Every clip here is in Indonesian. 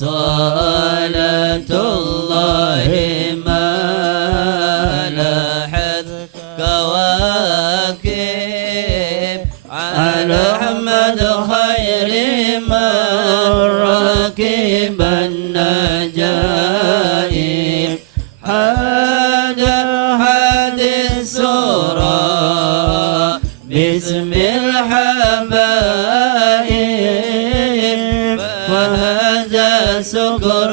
صلاة الله ما لاحت كواكب على أحمد خير من ركب النجائب حاد السورة باسم الحبائب وهذا سكر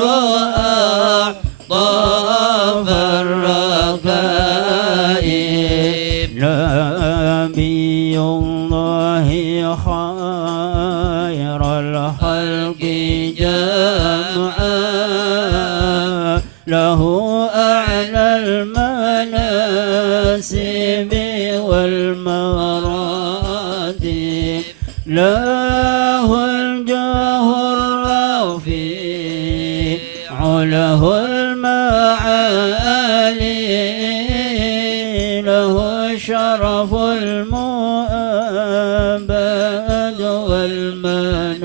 أعطاف الركائب نبي الله خير الخلق جمعا له أعلى المناسب والمراتب له الجاه الرفيع له المعالي له الشرف المؤبد والمناكب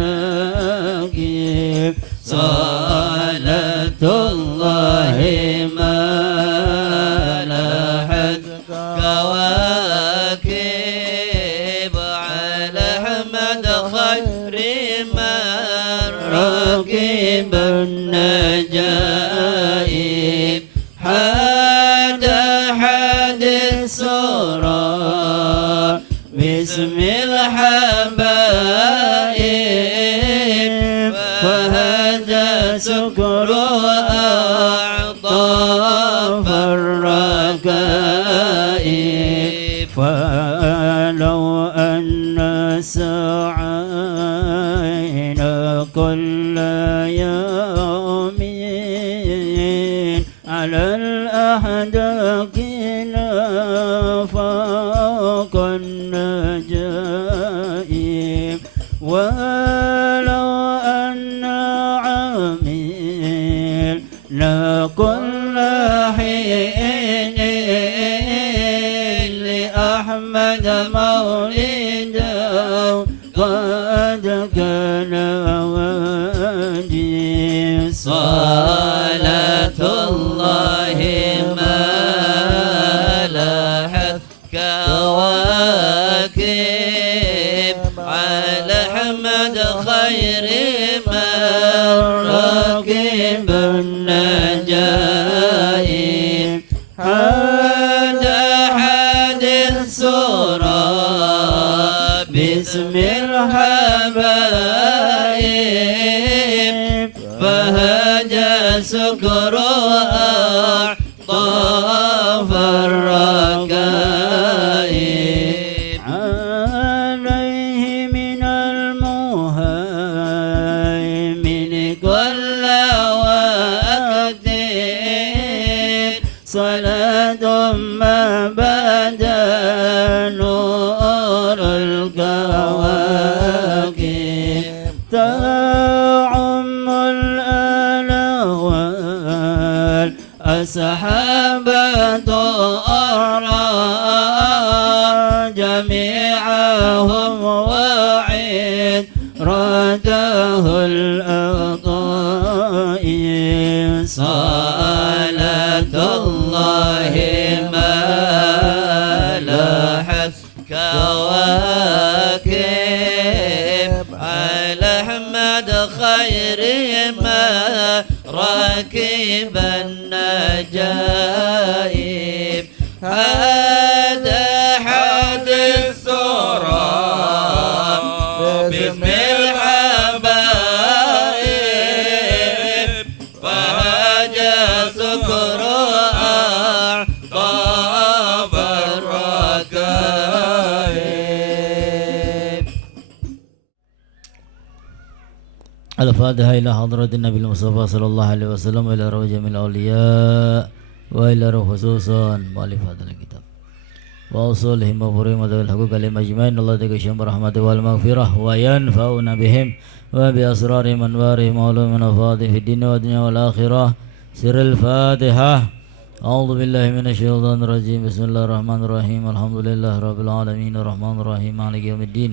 صلاة الله ما لاحت كواكب على أحمد خير من ركب النجائب حاد السرى باسم الحبائب وهذا سكر أعطاف الركائب فلو أن سعينا كل يوم على الأحداق فوق النجائب ولو أن عملنا كل حين لأحمد مولده قد كان وجه صلاة الله ما لاحت كواكب على أحمد خير من ركب النجائب حاد السرى باسم الحبائب فهاج سكر أعطاف الركائب عليه من المهيمن كل وقت صلاة ما بدا نور الكواكب تعم الآل والأصحابة أرى جميعهم وعيد رده الأطائب صلاة الله ما لاحت كواكب على أحمد خير ما ركب النجائب هذا حد السرى باسم الحبائب فهاج سكر أعطاف الركائب. الفاتحة إلى حضرة النبي المصطفى صلى الله عليه وسلم وإلى روح جميع الأولياء وإلى روح خصوصا مؤلف هذا الكتاب وأصولهم وفروعهم وذوي الحقوق عليهم أجمعين. الله يجزيهم برحمته والمغفرة وينفعنا بهم وبأسرارهم وأنوارهم وعلومهم ونفاذهم في الدين والدنيا والآخرة. سر الفاتحة. أعوذ بالله من الشيطان الرجيم. بسم الله الرحمن الرحيم. الحمد لله رب العالمين الرحمن الرحيم مالك يوم الدين.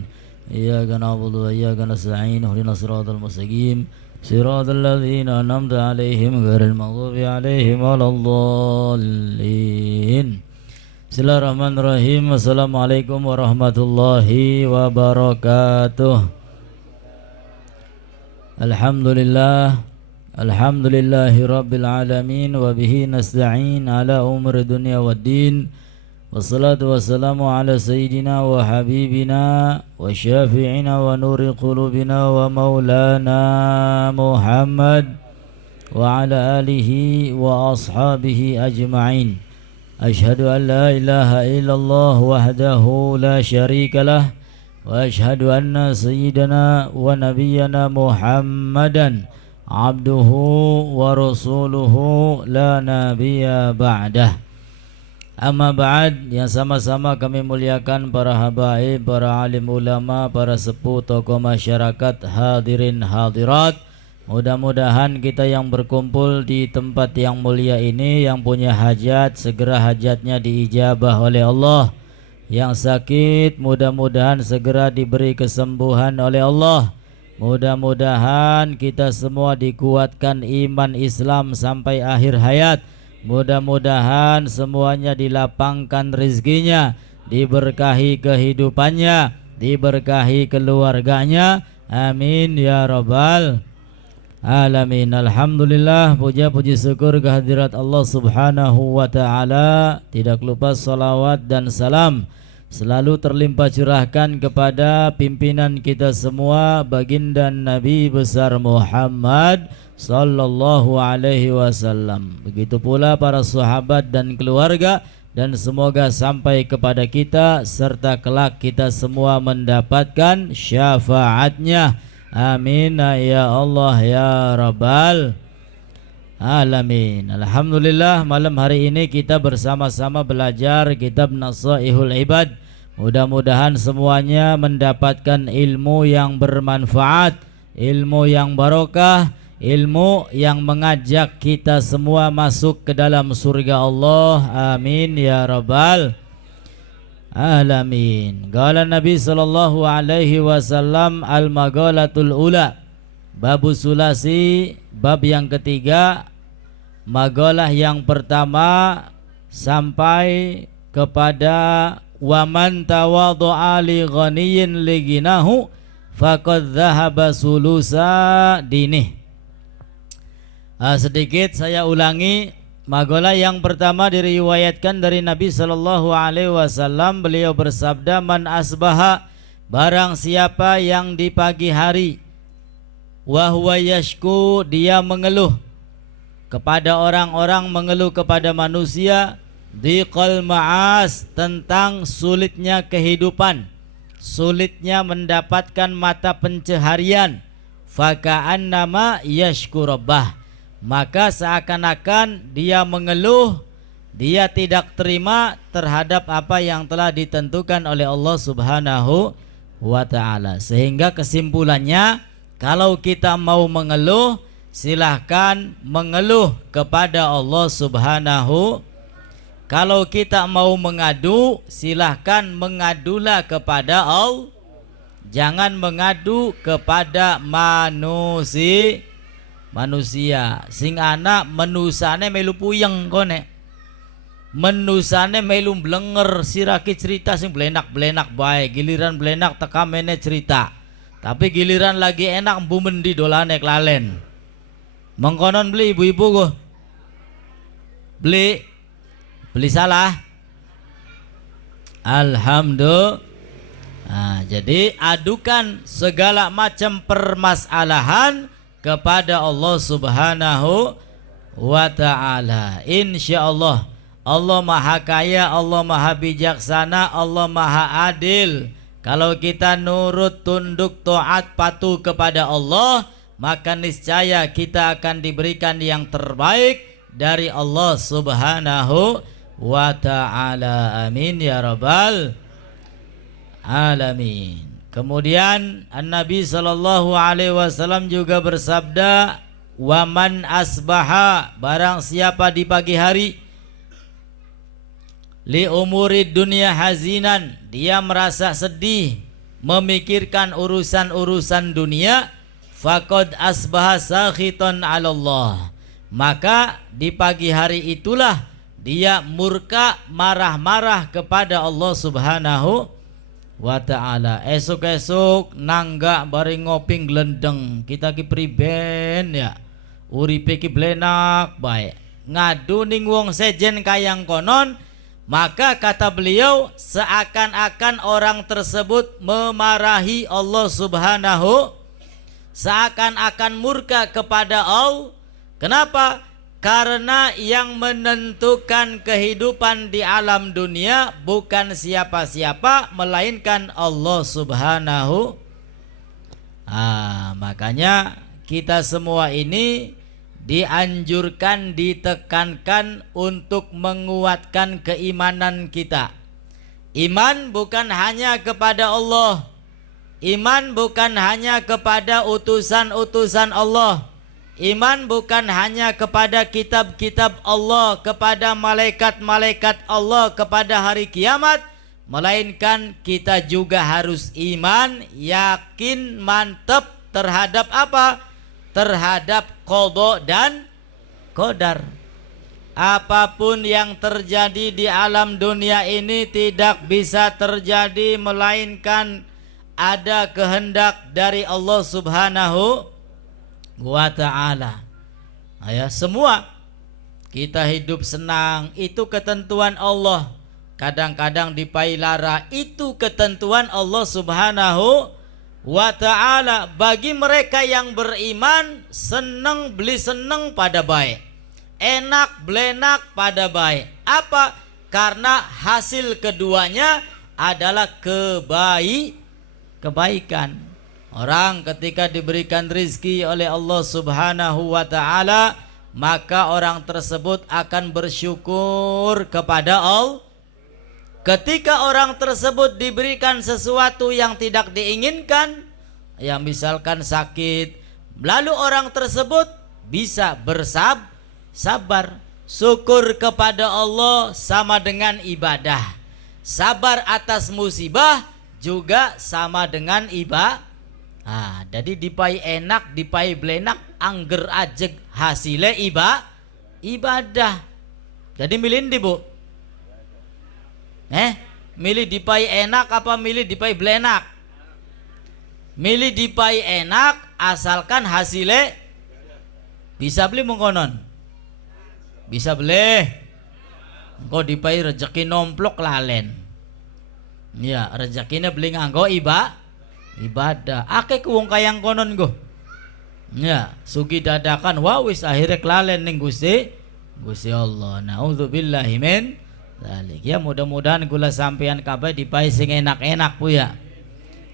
إياك نعبد وإياك نستعين اهدنا الصراط المستقيم صراط الذين أنعمت عليهم غير المغضوب عليهم ولا الضالين. Bismillahirrahmanirrahim. Assalamualaikum warahmatullahi wabarakatuh. Alhamdulillahi rabbil alamin wa bihi nasta'in ala umri dunya waddin. Wassalatu wassalamu ala sayyidina wa habibina wa syafi'ina wa nuri qulubina wa maulana Muhammad wa ala alihi wa ashabihi ajma'in. Ashhadu an la ilaha illallah wahdahu la syarika lah wa ashhadu anna sayyidana wa nabiyyana Muhammadan abduhu wa rasuluhu la nabiyya ba'dah. Amma ba'd, yang sama-sama kami muliakan para habaib, para alim ulama, para sepuh tokoh masyarakat, hadirin hadirat. Mudah-mudahan kita yang berkumpul di tempat yang mulia ini, yang punya hajat, segera hajatnya diijabah oleh Allah. Yang sakit, mudah-mudahan segera diberi kesembuhan oleh Allah. Mudah-mudahan kita semua dikuatkan iman Islam sampai akhir hayat. Mudah-mudahan semuanya dilapangkan rezekinya, diberkahi kehidupannya, diberkahi keluarganya. Amin ya rabbal alamin. Alhamdulillah, puja puji syukur kehadirat Allah subhanahu wa ta'ala. Tidak lupa salawat dan salam selalu terlimpah curahkan kepada pimpinan kita semua, baginda Nabi besar Muhammad sallallahu alaihi wasallam. Begitu pula para sahabat dan keluarga, dan semoga sampai kepada kita serta kelak kita semua mendapatkan syafaatnya. Amin ya Allah ya rabbal alamin. Alhamdulillah, malam hari ini kita bersama-sama belajar kitab Nasaihul Ibad. Mudah-mudahan semuanya mendapatkan ilmu yang bermanfaat, ilmu yang barokah, ilmu yang mengajak kita semua masuk ke dalam surga Allah. Amin ya rabbal alamin. Qala Nabi sallallahu alaihi wasallam, al-maqalatul ula, babu sulasi, bab yang ketiga, maqalah yang pertama sampai kepada waman tawadhu'a li ghaniyin li ginahu faqad dhahaba sulusa dinih. Sedikit saya ulangi. Maqalah yang pertama diriwayatkan dari Nabi sallallahu alaihi wasallam. Beliau bersabda, man asbaha, barang siapa yang di pagi hari, wa huwa yashku, dia mengeluh kepada orang-orang, mengeluh kepada manusia, dhiqal ma'as, tentang sulitnya kehidupan, sulitnya mendapatkan mata pencaharian, faka'annama yashku rabbah, maka seakan-akan dia mengeluh, dia tidak terima terhadap apa yang telah ditentukan oleh Allah subhanahu wa ta'ala. Sehingga kesimpulannya, kalau kita mau mengeluh, silahkan mengeluh kepada Allah subhanahu. Kalau kita mau mengadu, silahkan mengadulah kepada Allah. Jangan mengadu kepada manusia. Sing anak menusane melu puyeng kone, menusane melu blenger, siraki cerita sing blenak-blenak bae, giliran blenak teka mene cerita, tapi giliran lagi enak mbumen di dolane klalen. Mengkonon beli ibu-ibu go, beli salah. Alhamdulillah. Jadi adukan segala macam permasalahan kepada Allah subhanahu wa ta'ala. Insyaallah Allah maha kaya, Allah maha bijaksana, Allah maha adil. Kalau kita nurut, tunduk, taat, patuh kepada Allah, maka niscaya kita akan diberikan yang terbaik dari Allah subhanahu wa ta'ala. Amin ya rabbal alamin. Kemudian Nabi sallallahu alaihi wasallam juga bersabda, waman asbaha, barang siapa di pagi hari, li umuri dunia hazinan, dia merasa sedih memikirkan urusan-urusan dunia, faqad asbaha sakhitan 'ala Allah. Maka di pagi hari itulah dia murka, marah-marah kepada Allah Subhanahu wa ta'ala. Esok-esok nangga bareng ngopi glendeng, kita ki priben ya, uripe ki blenak bae, ngadu ning wong sejen kayang konon. Maka kata beliau, seakan-akan orang tersebut memarahi Allah Subhanahu, seakan-akan murka kepada Allah. Kenapa? Karena yang menentukan kehidupan di alam dunia bukan siapa-siapa melainkan Allah Subhanahu. Makanya kita semua ini dianjurkan, ditekankan untuk menguatkan keimanan kita. Iman bukan hanya kepada Allah, iman bukan hanya kepada utusan-utusan Allah, iman bukan hanya kepada kitab-kitab Allah, kepada malaikat-malaikat Allah, kepada hari kiamat, melainkan kita juga harus iman, yakin, mantap terhadap apa? Terhadap qada dan qadar. Apapun yang terjadi di alam dunia ini tidak bisa terjadi melainkan ada kehendak dari Allah Subhanahu wa ta'ala. Semua kita hidup senang itu ketentuan Allah, kadang-kadang dipailara itu ketentuan Allah Subhanahu wa ta'ala. Bagi mereka yang beriman, seneng beli seneng pada baik, enak belenak pada baik. Apa? Karena hasil keduanya adalah kebaikan. Orang ketika diberikan rizki oleh Allah Subhanahu wa ta'ala, maka orang tersebut akan bersyukur kepada Allah. Ketika orang tersebut diberikan sesuatu yang tidak diinginkan, yang misalkan sakit, lalu orang tersebut bisa sabar. Syukur kepada Allah sama dengan ibadah. Sabar atas musibah juga sama dengan ibadah. Jadi dipai enak, dipai belenak, angger ajeg hasilnya ibadah. Jadi milih ndi bu? Milih dipai enak apa milih dipai belenak? Milih dipai enak asalkan hasilnya bisa beli mengkonon, bisa beli. Engkau dipai rezeki nomplok lalen. Ya rezekinya beli nganggo ibadah. Akeh ku wong kayang konon go. Ya sugi dadakan wis akhirnya kelalen ning Gusti Allah. Naudzubillahi min dzalik. Ya mudah-mudahan kula sampean kabeh dipai sing enak-enak bu ya.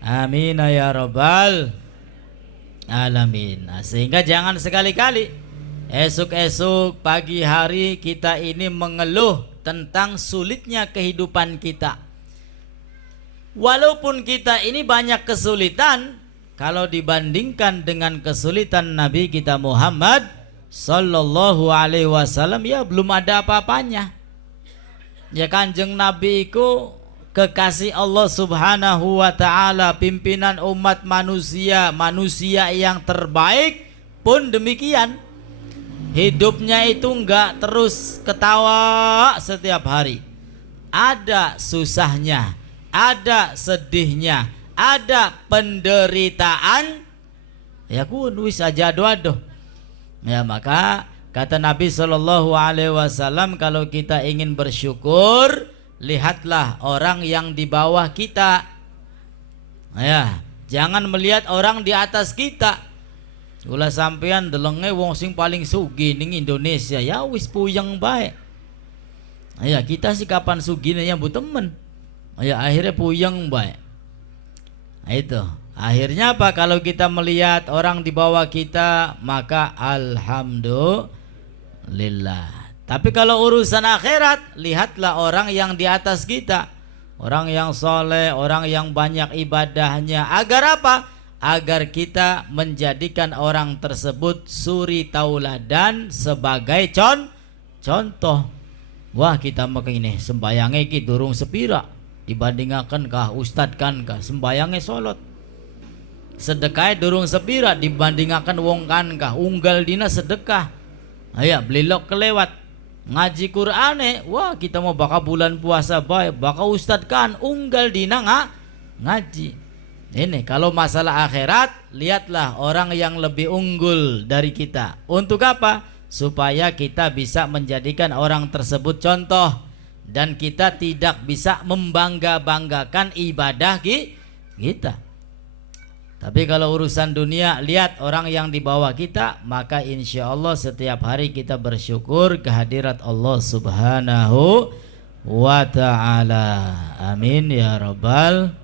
Amin ya rabbal alamin. Sehingga jangan sekali-kali esok-esok pagi hari kita ini mengeluh tentang sulitnya kehidupan kita. Walaupun kita ini banyak kesulitan, kalau dibandingkan dengan kesulitan Nabi kita Muhammad Sallallahu Alaihi Wasallam, ya belum ada apa-apanya. Ya Kanjeng Nabi itu kekasih Allah Subhanahu wa ta'ala, pimpinan umat manusia, manusia yang terbaik pun demikian. Hidupnya itu enggak terus ketawa setiap hari. Ada susahnya, ada sedihnya, ada penderitaan. Ya kun wis aja aduh. Ya maka kata Nabi Sallallahu Alaihi Wasallam, kalau kita ingin bersyukur, lihatlah orang yang di bawah kita. Ya, jangan melihat orang di atas kita. Kula sampean delenge wong sing paling sugih ning Indonesia, ya wis puyeng bae. Ya kita sih kapan sugihnya ya bu temen. Ya akhirnya puyeng bae. Itu. Akhirnya apa? Kalau kita melihat orang di bawah kita, maka alhamdulillah. Tapi kalau urusan akhirat, lihatlah orang yang di atas kita, orang yang soleh, orang yang banyak ibadahnya. Agar apa? Agar kita menjadikan orang tersebut suri tauladan sebagai contoh. Wah kita makin ini sembayangnya ki durung sepira dibandingkan kah ustad kan kah sembayangnya solot. sedekah durung sepira dibandingkan wong kankah unggal dina sedekah. Aya belilok kelewat ngaji Qur'ane, wah kita mau bakal bulan puasa bae, bakal ustad kan unggal dina ngaji. Ini kalau masalah akhirat, lihatlah orang yang lebih unggul dari kita. Untuk apa? Supaya kita bisa menjadikan orang tersebut contoh, dan kita tidak bisa membangga-banggakan ibadah kita. Tapi kalau urusan dunia, lihat orang yang di bawah kita, maka insya Allah setiap hari kita bersyukur kehadirat Allah Subhanahu wa ta'ala. Amin ya rabbal.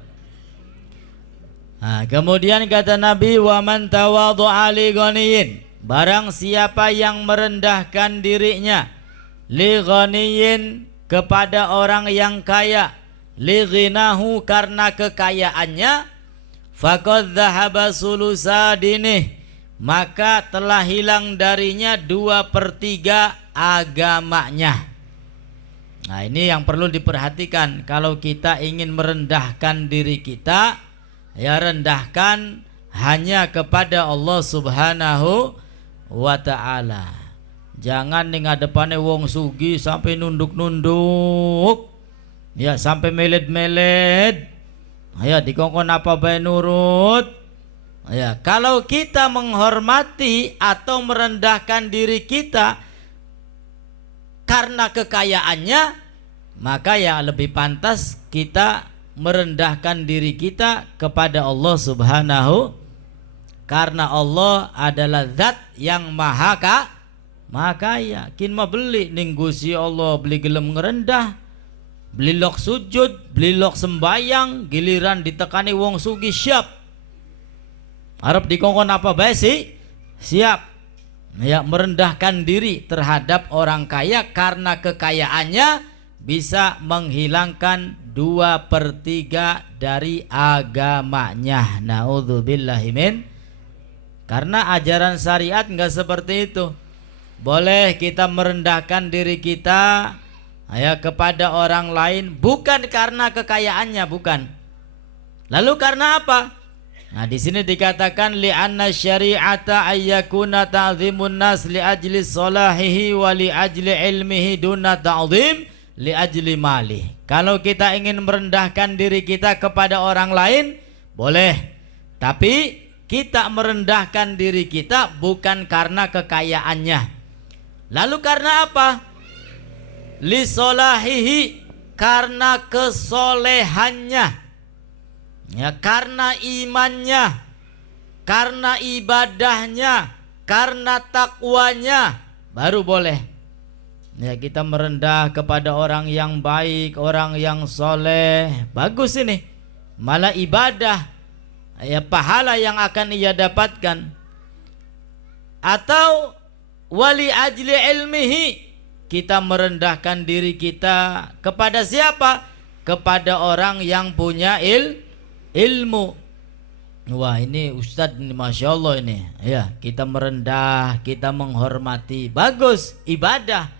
Nah, kemudian kata Nabi, wa man tawadhu'a li ghaniyin, barang siapa yang merendahkan dirinya li ghaniyin, kepada orang yang kaya, li ghinahu, karena kekayaannya, faqad dhahaba sulusa dinih, maka telah hilang darinya 2/3 agamanya. Nah, ini yang perlu diperhatikan. Kalau kita ingin merendahkan diri kita, ya rendahkan hanya kepada Allah Subhanahu wa ta'ala. Jangan ning ngadepane wong sugi sampai nunduk-nunduk, ya sampai melet-melet, ya dikongkon apa bae nurut. Ya, kalau kita menghormati atau merendahkan diri kita karena kekayaannya, maka yang lebih pantas kita merendahkan diri kita kepada Allah Subhanahu, karena Allah adalah zat yang maha kaya. Kin mah beli ning Gusti Allah beli gelem ngerendah, beli lok sujud, beli lok sembayang, giliran ditekani wong sugi siap. Arep dikongkon apa bae sih? Siap. Ya, merendahkan diri terhadap orang kaya karena kekayaannya bisa menghilangkan 2/3 dari agamanya. Naudzubillahi min. Karena ajaran syariat enggak seperti itu. Boleh kita merendahkan diri kita ya kepada orang lain bukan karena kekayaannya, bukan. Lalu karena apa? Nah, di sini dikatakan li'anna syari'ata ayyakuna ta'zimun nas li ajli salahihi wa li ajli ilmihi duna ta'zim li ajli mali. Kalau kita ingin merendahkan diri kita kepada orang lain boleh, tapi kita merendahkan diri kita bukan karena kekayaannya. Lalu karena apa? Li solahihi, karena kesolehannya, ya, karena imannya, karena ibadahnya, karena takwanya, baru boleh. Ya, kita merendah kepada orang yang baik, orang yang soleh, bagus ini, malah ibadah, ya, pahala yang akan ia dapatkan. Atau wali ajli ilmihi, kita merendahkan diri kita kepada siapa? Kepada orang yang punya ilmu. Wah, ini Ustadz ini Masya Allah ini, ya, kita merendah, kita menghormati, bagus, ibadah,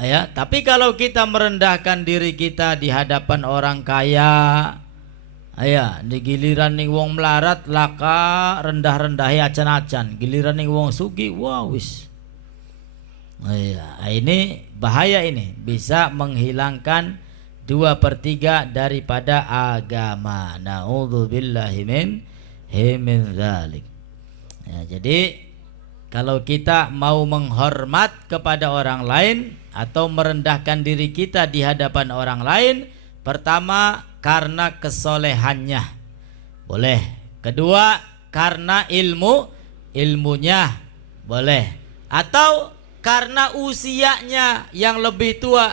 ya. Tapi kalau kita merendahkan diri kita di hadapan orang kaya, ya, di giliran ning wong melarat laka rendah-rendahi acan-acan, giliran ning wong sugi, wah wis. Ya, ini bahaya, ini bisa menghilangkan 2/3 daripada agama. Naudzubillahi min dzalik. Ya, jadi kalau kita mau menghormat kepada orang lain atau merendahkan diri kita di hadapan orang lain, pertama karena kesolehannya, boleh. Kedua karena ilmunya, boleh. Atau karena usianya yang lebih tua.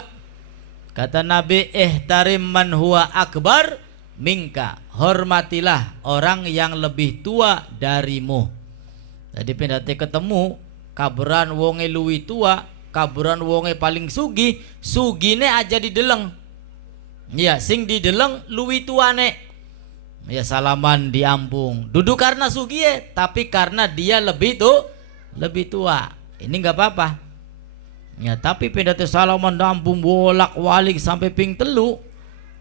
Kata Nabi, ihtarim man huwa akbar minka, hormatilah orang yang lebih tua darimu. Jadi pendati ketemu kaburan wonge luwi tua, kaburan wonge paling sugi, sugine aja dideleng. Ya, sing dideleng luwi tuane. Ya, salaman diampung. Duduk karena sugie, tapi karena dia lebih tua. Ini enggak apa-apa. Ya, tapi pendati salaman diampung bolak-balik sampai ping telu.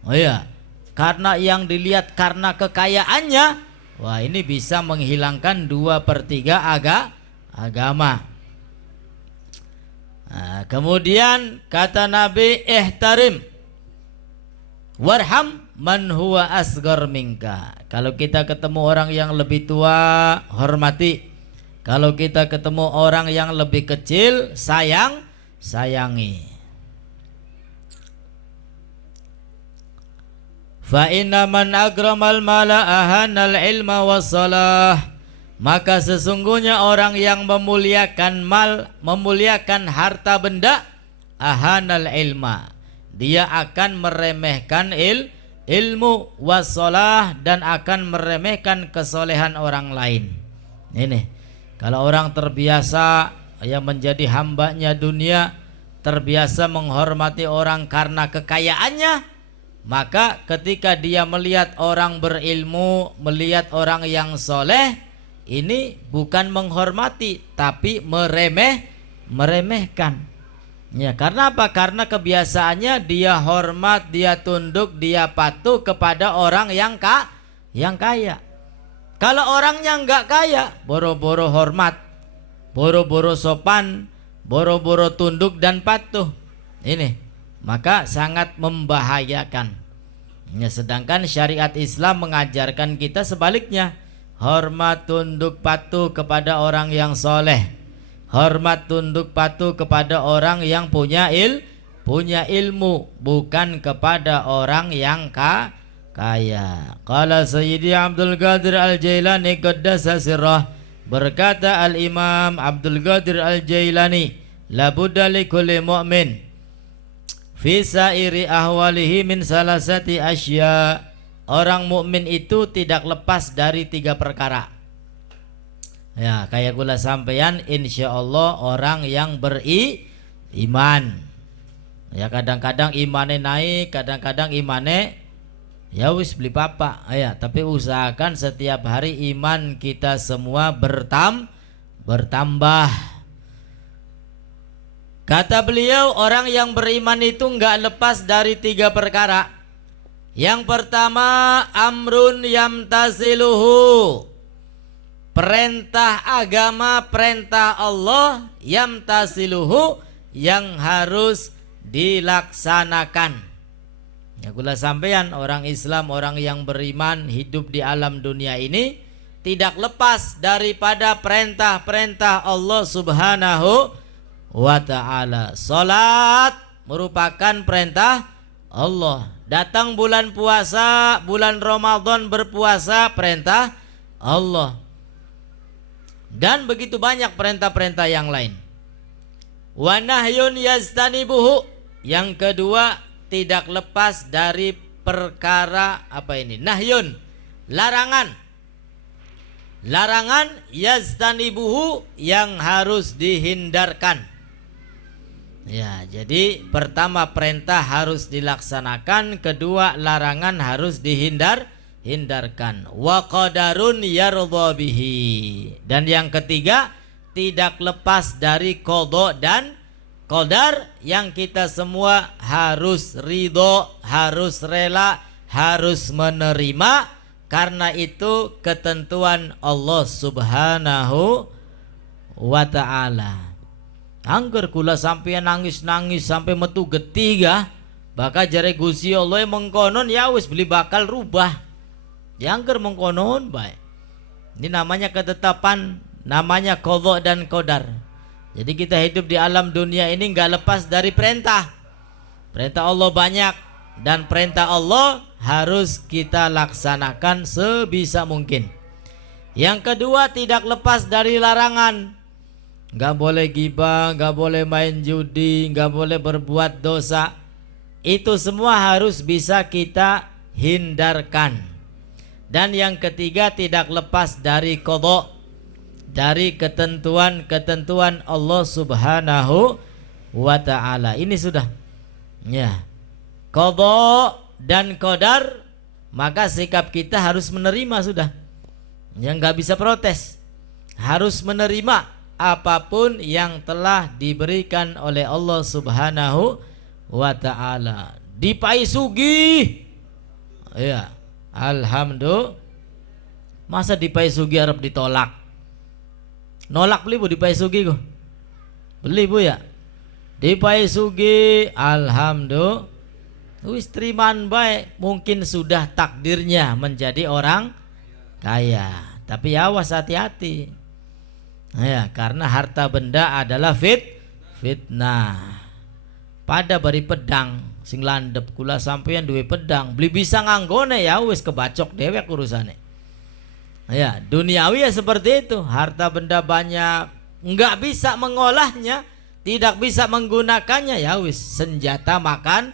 Oh ya, karena yang dilihat karena kekayaannya, Wah, ini bisa menghilangkan 2/3 agama. Nah, kemudian kata Nabi, ihtarim warham man huwa asgar minka. Kalau kita ketemu orang yang lebih tua, hormati. Kalau kita ketemu orang yang lebih kecil, sayangi. Fa inna man agramal mala ahanal ilma wassalah. Maka sesungguhnya orang yang memuliakan mal, memuliakan harta benda, ahanal ilma, dia akan meremehkan ilmu wassalah, dan akan meremehkan kesolehan orang lain. Ini kalau orang terbiasa yang menjadi hambanya dunia, terbiasa menghormati orang karena kekayaannya, maka ketika dia melihat orang berilmu, melihat orang yang soleh, ini bukan menghormati tapi meremehkan. Ya, karena apa? Karena kebiasaannya dia hormat, dia tunduk, dia patuh kepada orang yang kaya. Kalau orangnya nggak kaya, boro-boro hormat, boro-boro sopan, boro-boro tunduk dan patuh. Ini maka sangat membahayakan. Ya, sedangkan syariat Islam mengajarkan kita sebaliknya, hormat tunduk patuh kepada orang yang soleh, hormat tunduk patuh kepada orang yang punya ilmu, bukan kepada orang yang kaya. Qala Sayyidi Abdul Qadir Al-Jailani qaddasa sirrah, berkata Al-Imam Abdul Qadir Al-Jailani, la budda li kulli mu'min fi sairi ahwalihi min salasati asya. Orang mukmin itu tidak lepas dari 3 perkara. Ya, kayak gula sampeyan, insya Allah orang yang beriman. Ya, kadang-kadang imannya naik, kadang-kadang imannya ya wis beli papa. Ya, tapi usahakan setiap hari iman kita semua bertambah. Kata beliau, orang yang beriman itu enggak lepas dari 3 perkara. Yang pertama, amrun yamtasiluhu, perintah agama, perintah Allah, yamtasiluhu, yang harus dilaksanakan. Ya, gula sampeyan, orang Islam, orang yang beriman hidup di alam dunia ini tidak lepas daripada perintah-perintah Allah Subhanahu wa ta'ala. Salat merupakan perintah Allah. Datang bulan puasa, bulan Ramadan berpuasa, perintah Allah. Dan begitu banyak perintah-perintah yang lain. Wa nahyun yastanibuhu, yang kedua tidak lepas dari perkara apa ini? Nahyun, larangan. Larangan, yastanibuhu, yang harus dihindarkan. Ya, jadi pertama perintah harus dilaksanakan, kedua larangan harus hindarkan. Wa qadarun yardha bihi, dan yang ketiga tidak lepas dari qada dan qadar, yang kita semua harus ridho, harus rela, harus menerima, karena itu ketentuan Allah Subhanahu wa ta'ala. Angger kula sampeyan nangis-nangis sampai metu getiga, bakal jare Gusti Allah mengkonon ya wis beli bakal rubah. Ya angger mengkonon baik. Ini namanya ketetapan, namanya qadha dan qadar. Jadi kita hidup di alam dunia ini enggak lepas dari perintah. Perintah Allah banyak, dan perintah Allah harus kita laksanakan sebisa mungkin. Yang kedua, tidak lepas dari larangan. Gak boleh gibah, gak boleh main judi, gak boleh berbuat dosa. Itu semua harus bisa kita hindarkan. Dan yang ketiga, tidak lepas dari qadha, dari ketentuan-ketentuan Allah Subhanahu wa ta'ala. Ini sudah ya, qadha dan qadar, maka sikap kita harus menerima sudah. Yang gak bisa protes, harus menerima apapun yang telah diberikan oleh Allah Subhanahu wa ta'ala. Dipai sugih, ya, alhamdulillah, Masa dipai sugi arep ditolak? Nolak beli bu dipai sugi kok. Beli bu ya. Dipai sugi alhamdulillah. Wis triman baik, mungkin sudah takdirnya menjadi orang kaya. Tapi awas hati-hati. Ya, karena harta benda adalah fitnah. Pada bari pedang sing landep kula sampeyan duwe pedang, beli bisa nganggone ya wis kebacok dewek urusane. Ya, duniawi ya seperti itu, harta benda banyak, enggak bisa mengolahnya, tidak bisa menggunakannya, ya wis senjata makan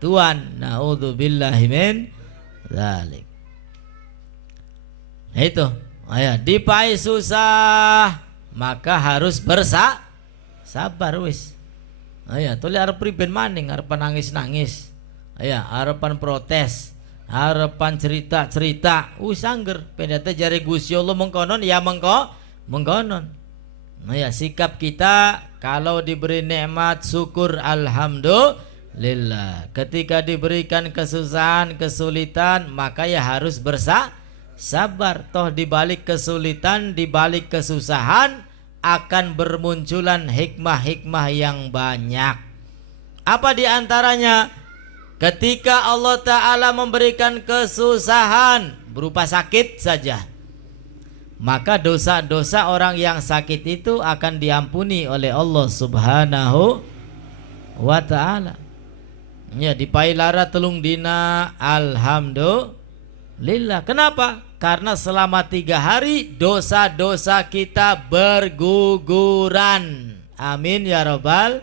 tuan. Naudzubillahi min dzalik. Itu, ya dipai susah, maka harus sabar wis. Aya tuli arep priben maning, arepan nangis-nangis. Aya arepan protes, arepan cerita-cerita. Angger pendete jare Gusti Allah mengkonon ya mengkonon. Aya sikap kita kalau diberi nikmat syukur alhamdulillah. Ketika diberikan kesusahan, kesulitan, maka ya harus sabar. Toh dibalik kesulitan, dibalik kesusahan akan bermunculan hikmah-hikmah yang banyak. Apa diantaranya? Ketika Allah Ta'ala memberikan kesusahan berupa sakit saja, maka dosa-dosa orang yang sakit itu akan diampuni oleh Allah Subhanahu wa Ta'ala. Ya, dipailara telung dina alhamdulillah. Kenapa? Karena selama 3 hari dosa-dosa kita berguguran. Amin ya rabbal.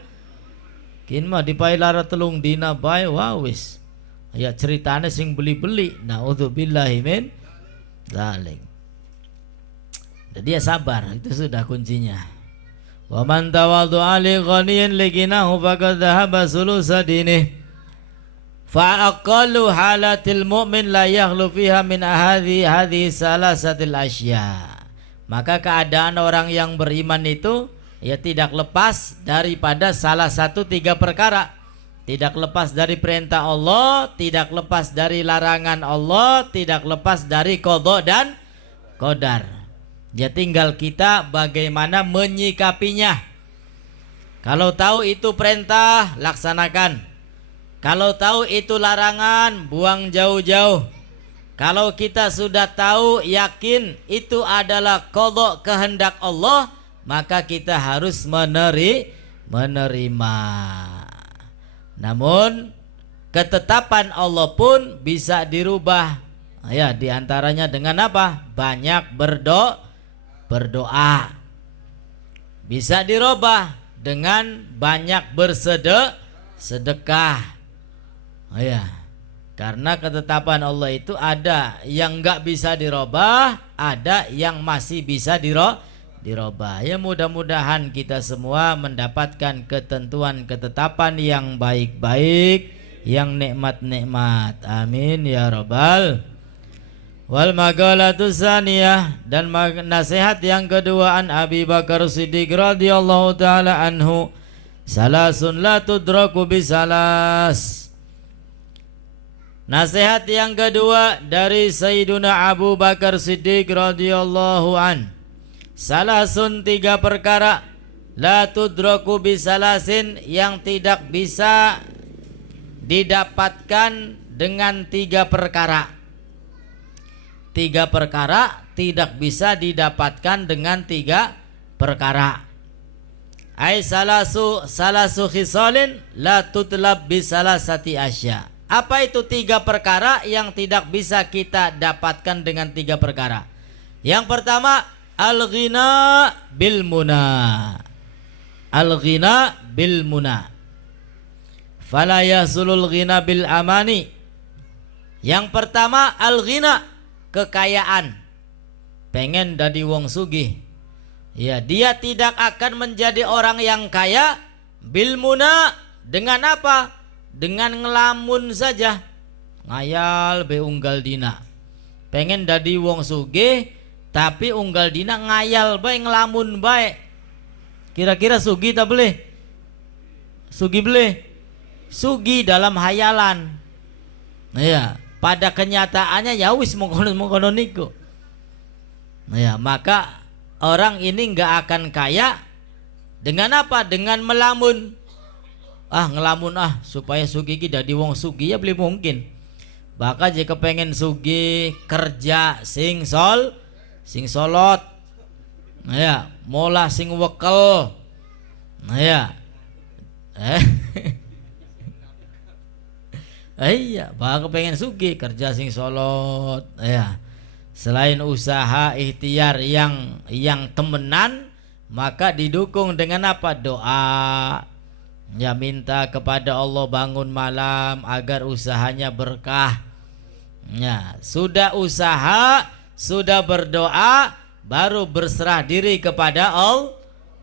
Kin mah dipailara telung dina bae wis. Ya ceritane sing beli-beli. Naudzubillahi min dzalik. Jadi ya sabar, itu sudah kuncinya. Wa man tawaddu'a li ghaniyin liginahu faqad dhahaba sulusa dinih. Fa'aqallu halatil mu'min la yakhlu fiha min hadhi salasatil asya. Maka keadaan orang yang beriman itu ya tidak lepas daripada salah satu 3 perkara. Tidak lepas dari perintah Allah, tidak lepas dari larangan Allah, tidak lepas dari qada dan qadar. Ya tinggal kita bagaimana menyikapinya. Kalau tahu itu perintah, laksanakan. Kalau tahu itu larangan, buang jauh-jauh. Kalau kita sudah tahu, yakin itu adalah qada kehendak Allah, maka kita harus menerima. Namun ketetapan Allah pun bisa dirubah. Ya, diantaranya dengan apa? Banyak berdoa. Bisa dirubah dengan banyak bersedekah. Ya, karena ketetapan Allah itu ada yang enggak bisa dirubah, ada yang masih bisa dirubah. Ya mudah-mudahan kita semua mendapatkan ketentuan ketetapan yang baik-baik, yang nikmat-nikmat. Amin ya rabbal. Wal maqalatu tsaniyah, dan nasihat yang kedua, an Abi Bakar Siddiq radhiyallahu taala anhu, salasun la tudraku bisalas. Nasihat yang kedua dari Sayyiduna Abu Bakar Siddiq radhiyallahu an, salasun 3 perkara, la tudraku bisalasin, yang tidak bisa didapatkan dengan 3 perkara. 3 perkara tidak bisa didapatkan dengan 3 perkara. Ai salasu khisalin la tutlab bisalasati asya. Apa itu 3 perkara yang tidak bisa kita dapatkan dengan 3 perkara? Yang pertama, al-ghina bil muna. Al-ghina bil muna. Fala yasulul ghina bil amani. Yang pertama, al-ghina, kekayaan. Pengen dadi wong sugih. Ya, dia tidak akan menjadi orang yang kaya bil muna, dengan apa? Dengan ngelamun saja, ngayal be unggal dina. Pengen dadi wong sugih tapi unggal dina ngayal bae, ngelamun bae. Kira-kira sugi tak boleh? Sugi boleh? Sugi dalam hayalan. Ya, pada kenyataannya ya wis mengkonon niku. Ya, maka orang ini nggak akan kaya dengan apa? Dengan melamun. Ngelamun supaya sugih ki dadi wong sugih ya beli mungkin. Bahkan jika pengen sugih kerja sing solot. Nah ya, mola sing wekel. Nah ya. Iya, bahkan pengen sugih kerja sing solot. Ya. Selain usaha ikhtiar yang temenan, maka didukung dengan apa? Doa. Ya, minta kepada Allah bangun malam agar usahanya berkah. Ya, sudah usaha, sudah berdoa, baru berserah diri kepada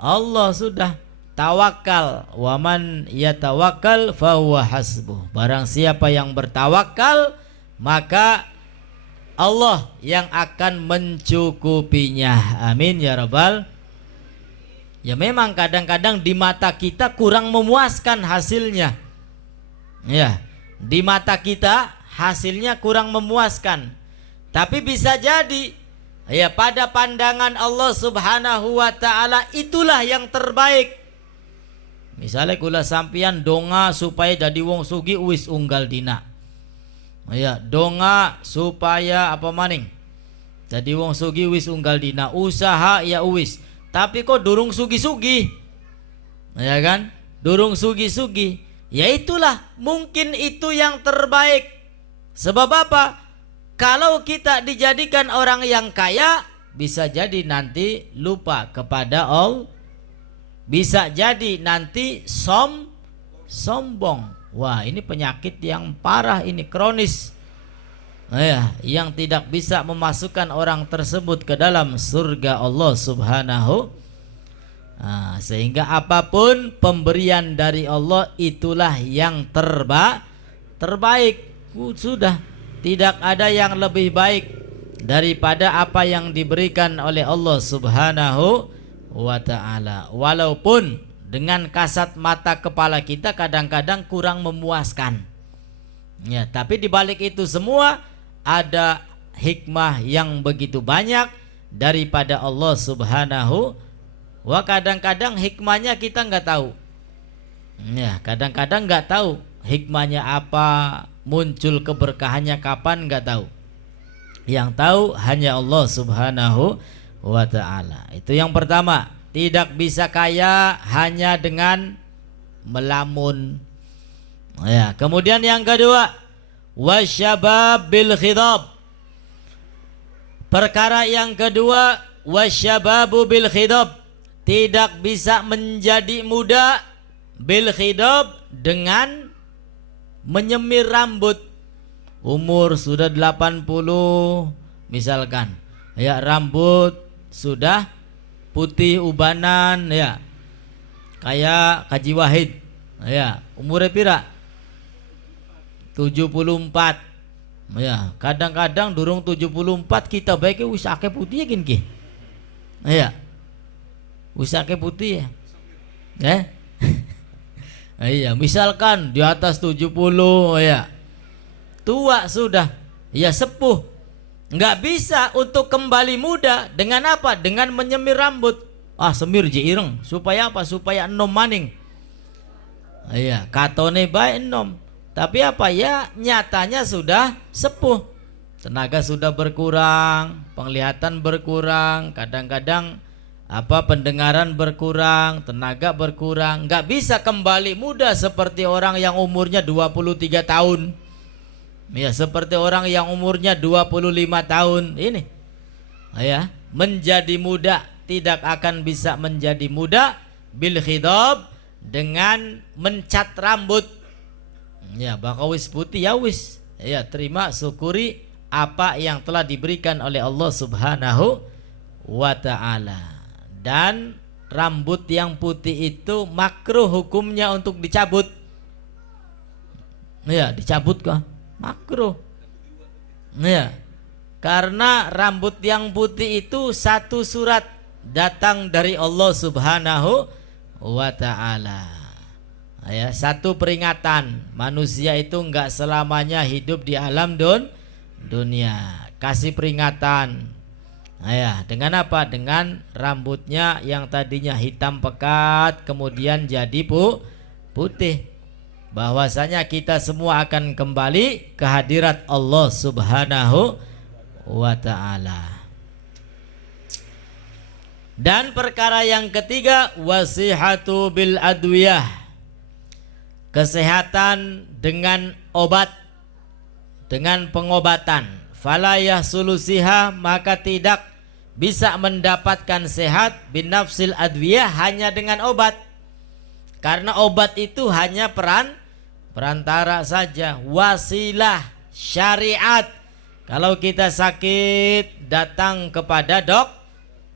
Allah sudah. Tawakal, waman yatawakkal fahuwa hasbuh. Barang siapa yang bertawakal, maka Allah yang akan mencukupinya. Amin ya rabbal. Ya memang kadang-kadang di mata kita kurang memuaskan hasilnya. Ya, di mata kita hasilnya kurang memuaskan. Tapi bisa jadi ya pada pandangan Allah Subhanahu wa taala itulah yang terbaik. Misalnya kula sampian donga supaya jadi wong sugih wis unggal dina. Ya, donga supaya apa maning? Jadi wong sugih wis unggal dina, usaha ya wis. Tapi kok durung sugih-sugih. Ya kan? Durung sugih-sugih. Ya itulah, mungkin itu yang terbaik. Sebab apa? Kalau kita dijadikan orang yang kaya, bisa jadi nanti lupa kepada Allah. Bisa jadi nanti sombong. Wah, ini penyakit yang parah, ini kronis. Ya, yang tidak bisa memasukkan orang tersebut ke dalam surga Allah Subhanahu. Sehingga apapun pemberian dari Allah itulah yang terbaik. Sudah tidak ada yang lebih baik daripada apa yang diberikan oleh Allah Subhanahu wa ta'ala. Walaupun dengan kasat mata kepala kita kadang-kadang kurang memuaskan. Ya, tapi dibalik itu semua ada hikmah yang begitu banyak daripada Allah Subhanahu. Wah, kadang-kadang hikmahnya kita nggak tahu. Ya, kadang-kadang nggak tahu hikmahnya apa, muncul keberkahannya kapan, nggak tahu. Yang tahu hanya Allah Subhanahu wa ta'ala. Itu yang pertama, tidak bisa kaya hanya dengan melamun. Ya, kemudian yang kedua, wasyabab bil khidab. Perkara yang kedua, wasyababu bil khidab. Tidak bisa menjadi muda bil khidab dengan menyemir rambut. Umur sudah 80 misalkan. Ya, rambut sudah putih ubanan ya. Kayak Kaji Wahid. Ya, umurnya pira? 74. Ya, kadang-kadang durung 74 kita baiknya wis akeh putih gin ki. Ya. Wis akeh putih ya. Iya, misalkan di atas 70 ya. Tua sudah, ya sepuh. Nggak bisa untuk kembali muda dengan apa? Dengan menyemir rambut. Semir je ireng supaya apa? Supaya enom maning. Iya, katone bae enom. Tapi apa ya? Nyatanya sudah sepuh. Tenaga sudah berkurang, penglihatan berkurang, kadang-kadang pendengaran berkurang, tenaga berkurang. Nggak bisa kembali muda seperti orang yang umurnya 23 tahun. Ya, seperti orang yang umurnya 25 tahun ini. Ya, menjadi muda tidak akan bisa menjadi muda bil khidab dengan mencat rambut. Ya, bakal wis putih ya wis. Ya, terima syukuri apa yang telah diberikan oleh Allah Subhanahu wa ta'ala. Dan rambut yang putih itu makruh hukumnya untuk dicabut. Ya, dicabut kah? Makruh. Ya, karena rambut yang putih itu satu surat datang dari Allah Subhanahu wa ta'ala. Ya, satu peringatan, manusia itu enggak selamanya hidup di alam dunia. Kasih peringatan. Nah ya, dengan apa? Dengan rambutnya yang tadinya hitam pekat kemudian jadi putih. Bahwasanya kita semua akan kembali ke hadirat Allah Subhanahu wa ta'ala. Dan perkara yang ketiga, wasihatu bil adwiyah, kesehatan dengan obat, dengan pengobatan. Fala yahsulusiha, maka tidak bisa mendapatkan sehat binafsil adwiyah, hanya dengan obat. Karena obat itu hanya perantara saja, wasilah syariat. Kalau kita sakit datang kepada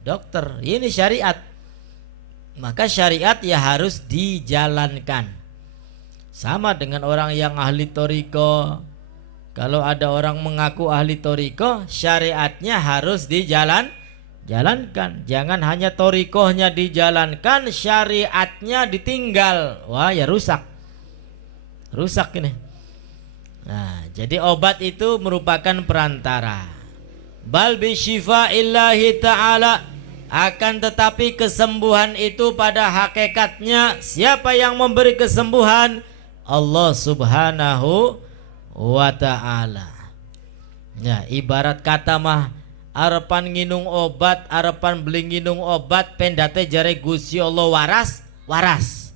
dokter, ini syariat. Maka syariat ya harus dijalankan. Sama dengan orang yang ahli toriko. Kalau ada orang mengaku ahli toriko, syariatnya harus dijalankan. Jangan hanya torikohnya dijalankan, syariatnya ditinggal. Wah ya rusak ini. Nah, jadi obat itu merupakan perantara. Bal bi syifaillahi ta'ala, akan tetapi kesembuhan itu pada hakikatnya siapa yang memberi kesembuhan? Allah Subhanahu wa ta'ala. Ya, ibarat kata mah arepan nginung obat, arepan beli nginung obat, pendate jare Gusti Allah waras.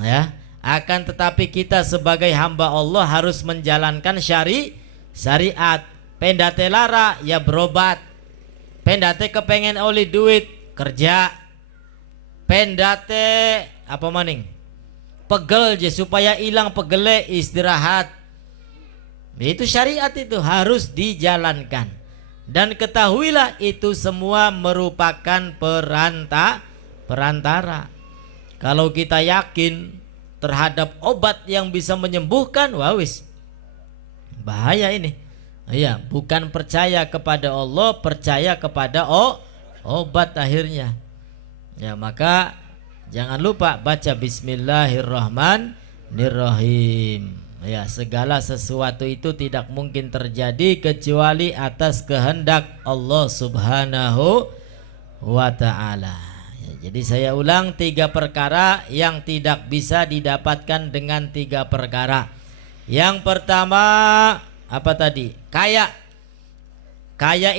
Ya, akan tetapi kita sebagai hamba Allah harus menjalankan syariat. Pendate lara ya berobat. Pendate kepengen oli duit kerja. Pendate apa maning? Pegel je supaya hilang pegele istirahat. Itu syariat, itu harus dijalankan. Dan ketahuilah itu semua merupakan perantara. Kalau kita yakin terhadap obat yang bisa menyembuhkan, wawis bahaya ini. Ya, bukan percaya kepada Allah, percaya kepada obat akhirnya. Ya, maka jangan lupa baca Bismillahirrahmanirrahim. Ya, segala sesuatu itu tidak mungkin terjadi kecuali atas kehendak Allah Subhanahu wa ta'ala. Ya, jadi saya ulang, 3 perkara yang tidak bisa didapatkan dengan 3 perkara. Yang pertama apa tadi? Kaya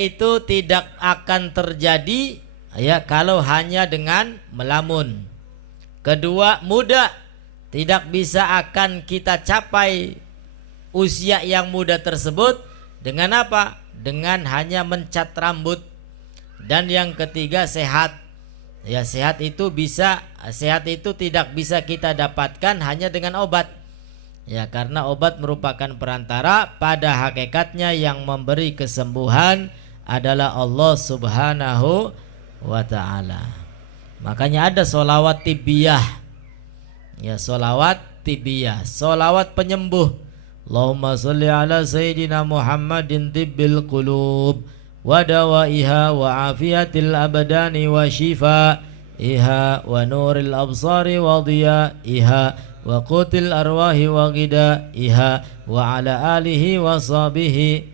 itu tidak akan terjadi ya kalau hanya dengan melamun. Kedua, muda. Tidak bisa akan kita capai usia yang muda tersebut dengan apa? Dengan hanya mencat rambut. Dan yang ketiga, sehat. Ya, sehat itu tidak bisa kita dapatkan hanya dengan obat. Ya, karena obat merupakan perantara, pada hakikatnya yang memberi kesembuhan adalah Allah Subhanahu wa ta'ala. Makanya ada sholawat tibiyah. Ya, sholawat tibiyah, sholawat penyembuh. Allahumma sholli ala sayyidina Muhammadin tibbil qulub wa dawaiha wa afiyatil abdani wa shifaiha wa nuril absari wa dhiyaiha wa qutil arwahi wa ghidaiha wa ala alihi wa sahbihi.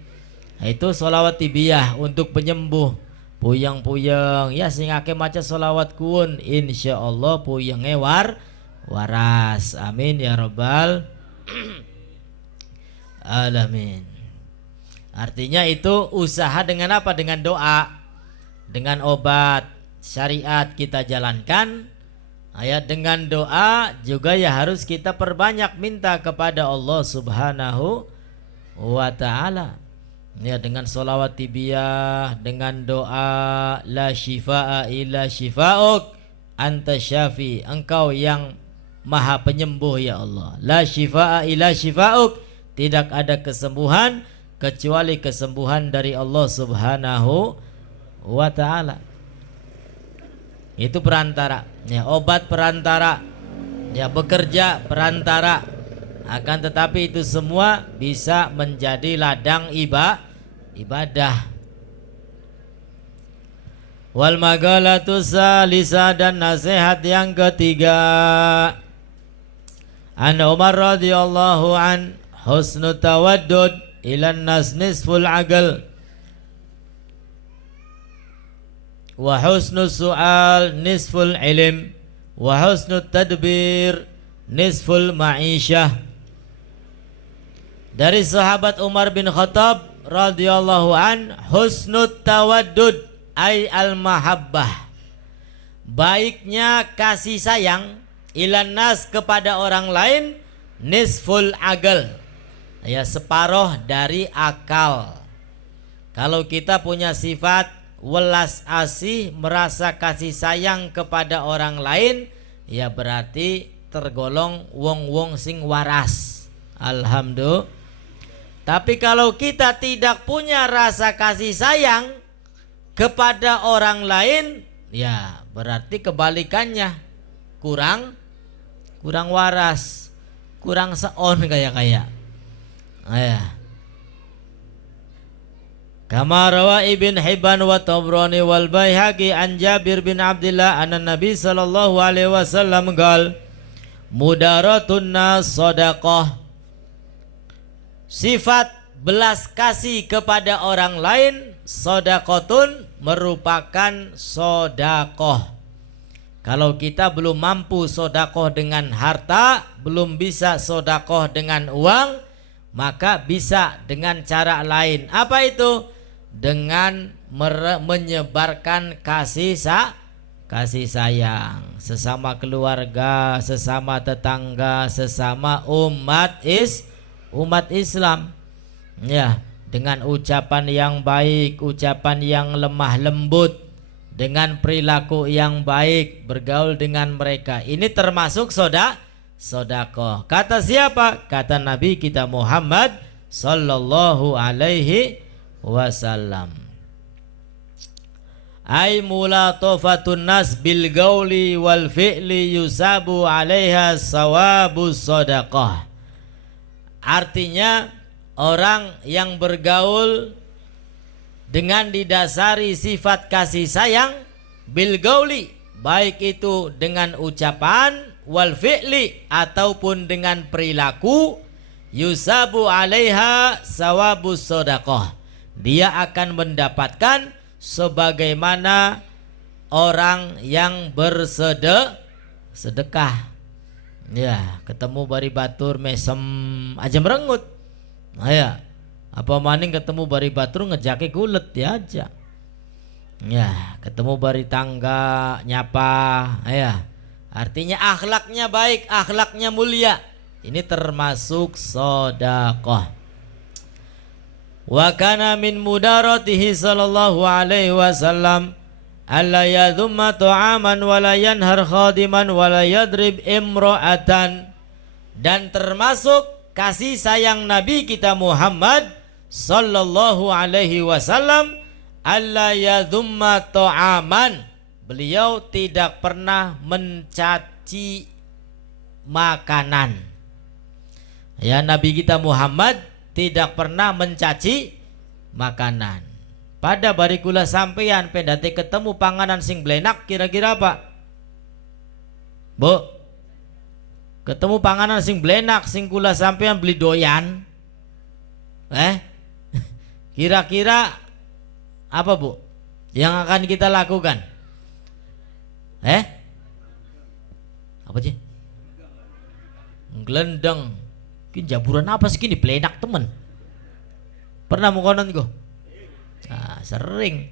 Itu sholawat tibiyah untuk penyembuh. Puyeng-puyeng ya, sing ake maca sholawat kuun, insyaallah puyenge waras. Amin ya rabbal alamin. Artinya itu usaha dengan apa? Dengan doa, dengan obat syariat kita jalankan. Ya, dengan doa juga ya harus kita perbanyak minta kepada Allah Subhanahu wa ta'ala. Ya, dengan sholawat tibiyah, dengan doa la shifaa illa shifauk anta syafi, engkau yang Maha penyembuh ya Allah. La shifaa illa shifauk, tidak ada kesembuhan kecuali kesembuhan dari Allah Subhanahu wa ta'ala. Itu perantara. Ya, obat perantara. Ya, bekerja perantara. Akan tetapi itu semua bisa menjadi ladang ibadah. Wal magalatu salisa, dan nasihat yang ketiga. An Umar radhiyallahu an, husnu tawaddud ilan nas nisful agal. wa husnus su'al nisful ilm wa husnut tadbir nisful ma'isyah. Dari sahabat Umar bin Khattab radhiyallahu an, husnut tawaddud ay al mahabbah, baiknya kasih sayang ilan nas kepada orang lain, nisful agal, ya separuh dari akal. Kalau kita punya sifat welas asih, merasa kasih sayang kepada orang lain, ya berarti tergolong wong-wong sing waras. Alhamdulillah. Tapi kalau kita tidak punya rasa kasih sayang kepada orang lain, ya berarti kebalikannya, kurang waras, kurang seon kayak. Ya. Kama rawa Ibn Hibban wa Tabrani wal Baihaqi an Jabir bin Abdullah anna Nabi sallallahu alaihi wasallam qala mudaratun nas shadaqah. Sifat belas kasih kepada orang lain, shadaqatun, merupakan sedekah. Kalau kita belum mampu sedekah dengan harta, belum bisa sedekah dengan uang, maka bisa dengan cara lain. Apa itu? Dengan menyebarkan kasih sayang sesama keluarga, sesama tetangga, sesama umat Islam, ya, dengan ucapan yang baik, ucapan yang lemah lembut, dengan perilaku yang baik, bergaul dengan mereka. Ini termasuk sedekah. Kata siapa? Kata Nabi kita Muhammad sallallahu alaihi wasallam. Ay mulatafatun nas bil gauli wal fi'li yusabu alaiha sawabus sedekah. Artinya orang yang bergaul dengan didasari sifat kasih sayang, bil gauli, baik itu dengan ucapan, wal fi'li, ataupun dengan perilaku, yusabu alaiha sawabus sedekah, dia akan mendapatkan sebagaimana orang yang bersedekah. Ya, ketemu bari batur mesem aja merengut. Ya, apa maning ketemu bari batur ngejake kulet ya aja. Ya, ketemu bari tangga nyapa. Ya, artinya akhlaknya baik, akhlaknya mulia. Ini termasuk sedekah. Wa kana min mudaratihi sallallahu alaihi wasallam alla yadhumma ta'aman wa la yanhar khadiman wa la yadrib imra'atan. Dan termasuk kasih sayang Nabi kita Muhammad sallallahu alaihi wasallam, alla yadhumma ta'aman, beliau tidak pernah mencaci makanan. Ya, Nabi kita Muhammad tidak pernah mencaci makanan. Pada barikula sampeyan pendate ketemu panganan sing blenak, kira-kira apa? Bu, ketemu panganan sing blenak sing kula sampeyan beli doyan. Kira-kira apa, Bu? Yang akan kita lakukan? Apa sih? Glendeng. Ki jaburan apa sih ini blenak temen? Pernah mau konon go? Nah, sering.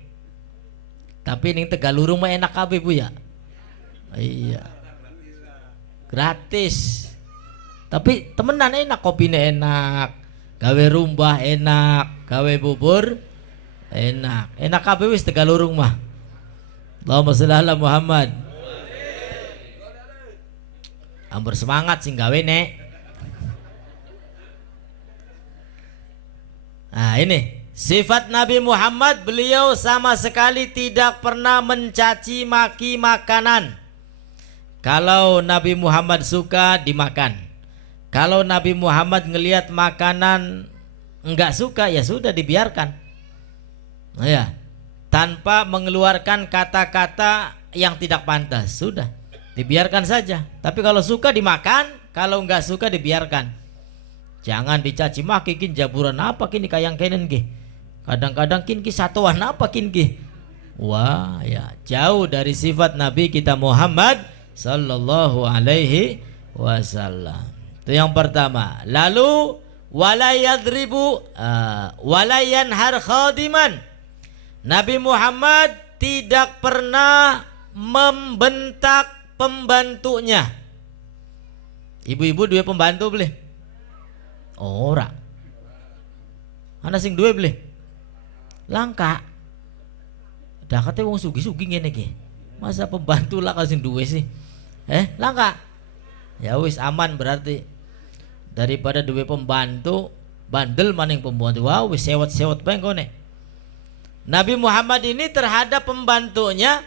Tapi ini Tegalurung mah enak kabeh Bu ya. Iya. Gratis. Tapi temenan enak, kopinya enak, gawe rumbah enak, gawe bubur enak. Enak kabeh wis Tegalurung mah. Allahumma sholli ala Muhammad. Ambur semangat sing gawe nek. Nah, ini sifat Nabi Muhammad, beliau sama sekali tidak pernah mencaci maki makanan. Kalau Nabi Muhammad suka dimakan. Kalau Nabi Muhammad ngelihat makanan enggak suka, ya sudah dibiarkan. Nah, ya, tanpa mengeluarkan kata-kata yang tidak pantas, sudah dibiarkan saja. Tapi kalau suka dimakan, kalau enggak suka dibiarkan. Jangan dicaci maki, kin jaburan apa kini kayang kenen ki. Kadang-kadang kin ki satuan apa kin ki. Wah, ya, jauh dari sifat Nabi kita Muhammad sallallahu alaihi wasallam. Itu yang pertama. Lalu wala yadribu wala yanhar khadiman. Nabi Muhammad tidak pernah membentak pembantunya. Ibu-ibu dua pembantu boleh? Ora. Ana sing duwe boleh? Langka. Dah kate wong sugi-sugi ngene iki. Masa pembantu lah sing duwe sih? Langka. Ya wis aman berarti. Daripada duwe pembantu bandel maning pembantu. Wah wis sewot-sewot bae engko nek. Nabi Muhammad ini terhadap pembantunya,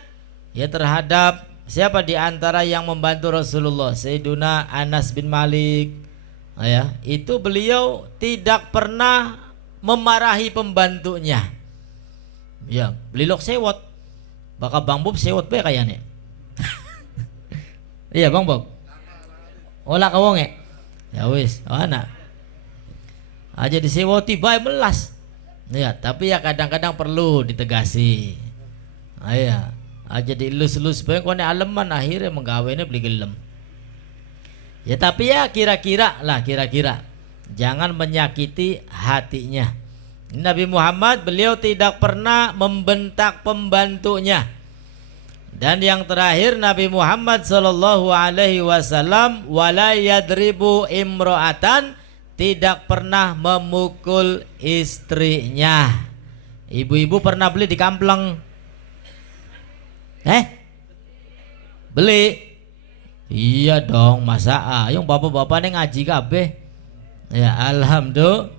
ya terhadap siapa di antara yang membantu Rasulullah, Sayyiduna Anas bin Malik, ya, itu beliau tidak pernah memarahi pembantunya. Ya, belilok sewot. Bakal Bang Bob sewot bae kayaknya. Iya Bang Bob. Olah ka wonge. Ya wis, ana. Aja disewoti bae melas. Ya, tapi ya kadang-kadang perlu ditegasi. Ya, aja dielus-elus bae kone aleman akhirnya menggawene beli gelem. Ya tapi ya kira-kira jangan menyakiti hatinya. Nabi Muhammad beliau tidak pernah membentak pembantunya. Dan yang terakhir Nabi Muhammad sallallahu alaihi wasallam wala yadribu imro'atan, tidak pernah memukul istrinya. Ibu-ibu pernah beli di Kampleng? Beli? Iya dong, masa yang bapak-bapak nih ngaji kabeh. Ya alhamdulillah.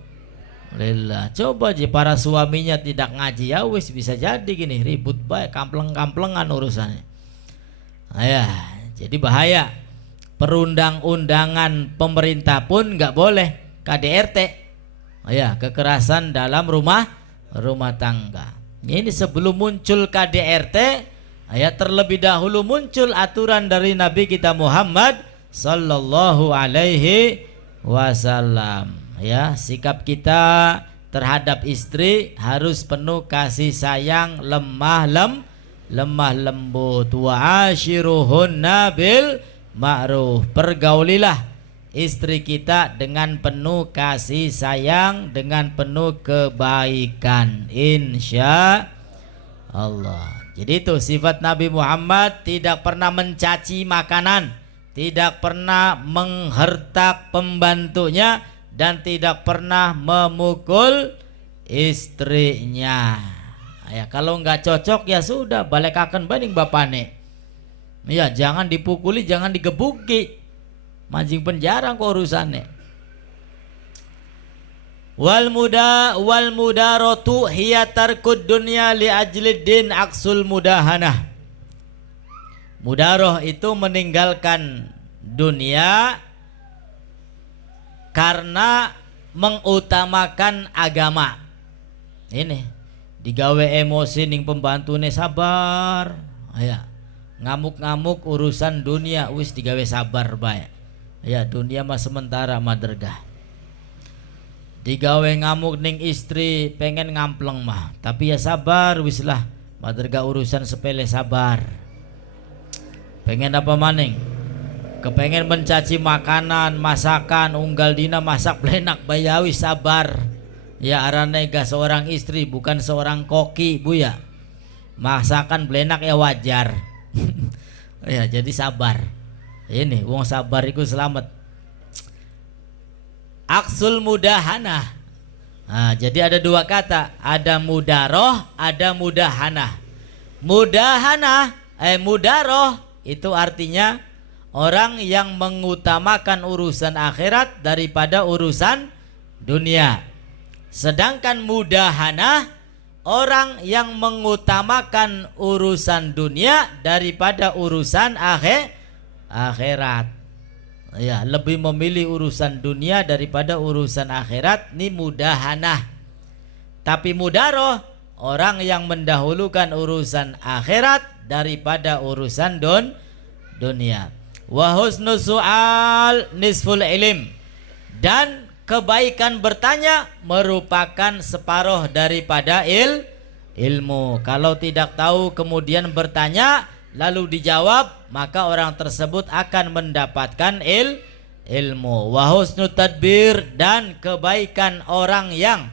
Coba aja para suaminya tidak ngaji, ya wis bisa jadi gini ribut baik kampleng-kamplengan urusannya. Ya, jadi bahaya. Perundang-undangan pemerintah pun nggak boleh. KDRT, ya, kekerasan dalam rumah tangga. Ini sebelum muncul KDRT, ya, terlebih dahulu muncul aturan dari Nabi kita Muhammad sallallahu alaihi wasallam. Ya, sikap kita terhadap istri harus penuh kasih sayang, lemah lembut. Wa ashiruhunna bil ma'ruf. Pergaulilah istri kita dengan penuh kasih sayang, dengan penuh kebaikan, insya Allah. Jadi itu sifat Nabi Muhammad, tidak pernah mencaci makanan, tidak pernah menghertak pembantunya, dan tidak pernah memukul istrinya. Ya, kalau nggak cocok ya sudah balekaken banding bapane. Ya, jangan dipukuli, jangan digebuki. Mancing penjara kok urusannya. Wal mudaratu hiya tarkud dunya li ajlid din aksul mudahanah. Mudaroh itu meninggalkan dunia karena mengutamakan agama. Ini digawe emosi ning pembantune sabar. Ya, ngamuk-ngamuk urusan dunia wis digawe sabar bae. Ya, dunia mah sementara madergah. Digawe ngamuk ning istri pengen ngampleng mah, tapi ya sabar wis lah, madergah urusan sepele sabar. Pengen apa maning? Kepengen mencaci makanan, masakan, unggal dina masak blenak bayawi sabar. Ya arane ga seorang istri bukan seorang koki bu ya. Masakan blenak ya wajar. Ya jadi sabar. Ini wong sabar iku selamat. Aksul mudahanah. Nah, jadi ada dua kata, ada mudaroh, ada mudahanah. Mudaroh itu artinya orang yang mengutamakan urusan akhirat daripada urusan dunia. Sedangkan mudahanah orang yang mengutamakan urusan dunia daripada urusan akhirat. Ya, lebih memilih urusan dunia daripada urusan akhirat, ini mudahanah. Tapi mudaroh orang yang mendahulukan urusan akhirat daripada urusan dunia. Wa husnu su'al nisful ilim. Dan kebaikan bertanya merupakan separuh daripada ilmu. Kalau tidak tahu kemudian bertanya lalu dijawab, maka orang tersebut akan mendapatkan ilmu. Wa husnut tadbir, dan kebaikan orang yang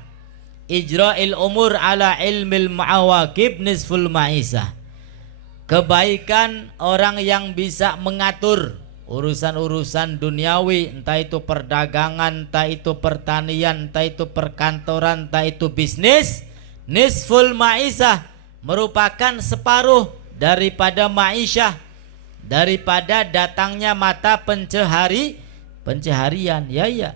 ijra'il umur ala ilmil ma'awakib nisful ma'isah. Kebaikan orang yang bisa mengatur urusan-urusan duniawi, entah itu perdagangan, entah itu pertanian, entah itu perkantoran, entah itu bisnis, nisful ma'isah, merupakan separuh daripada ma'isyah, daripada datangnya mata pencaharian. Ya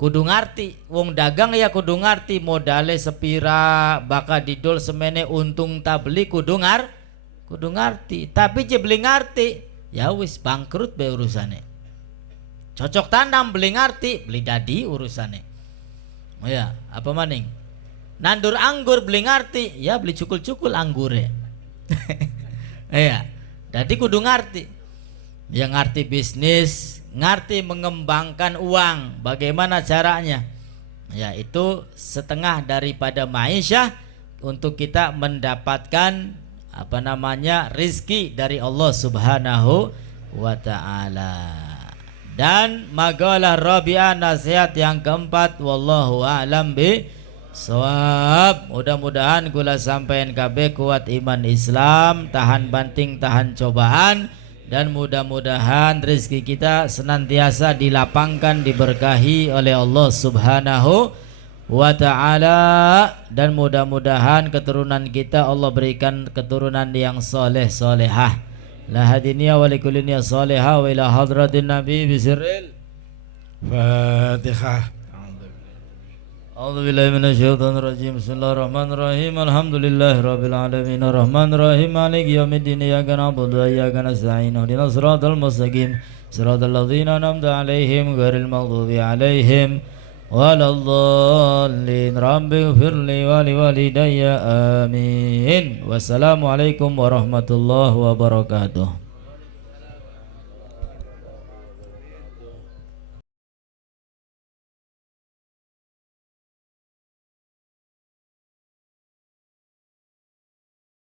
kudu ngarti, wong dagang ya kudu ngarti modale sepira, bakal didol semene untung tabeli kudu ngarti. Tapi je beli ngarti ya wis bangkrut be urusane. Cocok tanam beli ngarti, beli dadi urusane. Oh ya, apa maning? Nandur anggur beli ngarti, ya beli cukul-cukul anggure. Iya, jadi kudu ngarti. Ya ngarti bisnis, ngerti mengembangkan uang, bagaimana caranya? Ya itu setengah daripada ma'isyah untuk kita mendapatkan rizki dari Allah Subhanahu wa ta'ala. Dan magalah rabi'ah, nasihat yang keempat, wallahu a'lam bisawab. Mudah-mudahan kula sampean kabeh kuat iman Islam, tahan banting, tahan cobaan, dan mudah-mudahan rezeki kita senantiasa dilapangkan, diberkahi oleh Allah Subhanahu wa ta'ala, dan mudah-mudahan keturunan kita Allah berikan keturunan yang soleh solehah, la hadiniya wa likullinya solehah, wa ila hadratin nabi bisirril Fatihah. A'udzubillahi minasyaitonir rajim. Bismillahirrahmanirrahim. Alhamdulillahi rabbil alamin. Arrahmanirrahim. Maliki yaumiddin. Iyyaka na'budu wa iyyaka nasta'in. Ihdinas siratal mustaqim. Siratal ladzina an'amta 'alaihim ghairil maghdubi 'alaihim waladdallin. Rabbighfirli wa liwalidayya. Amin. Wassalamualaikum warahmatullahi wabarakatuh.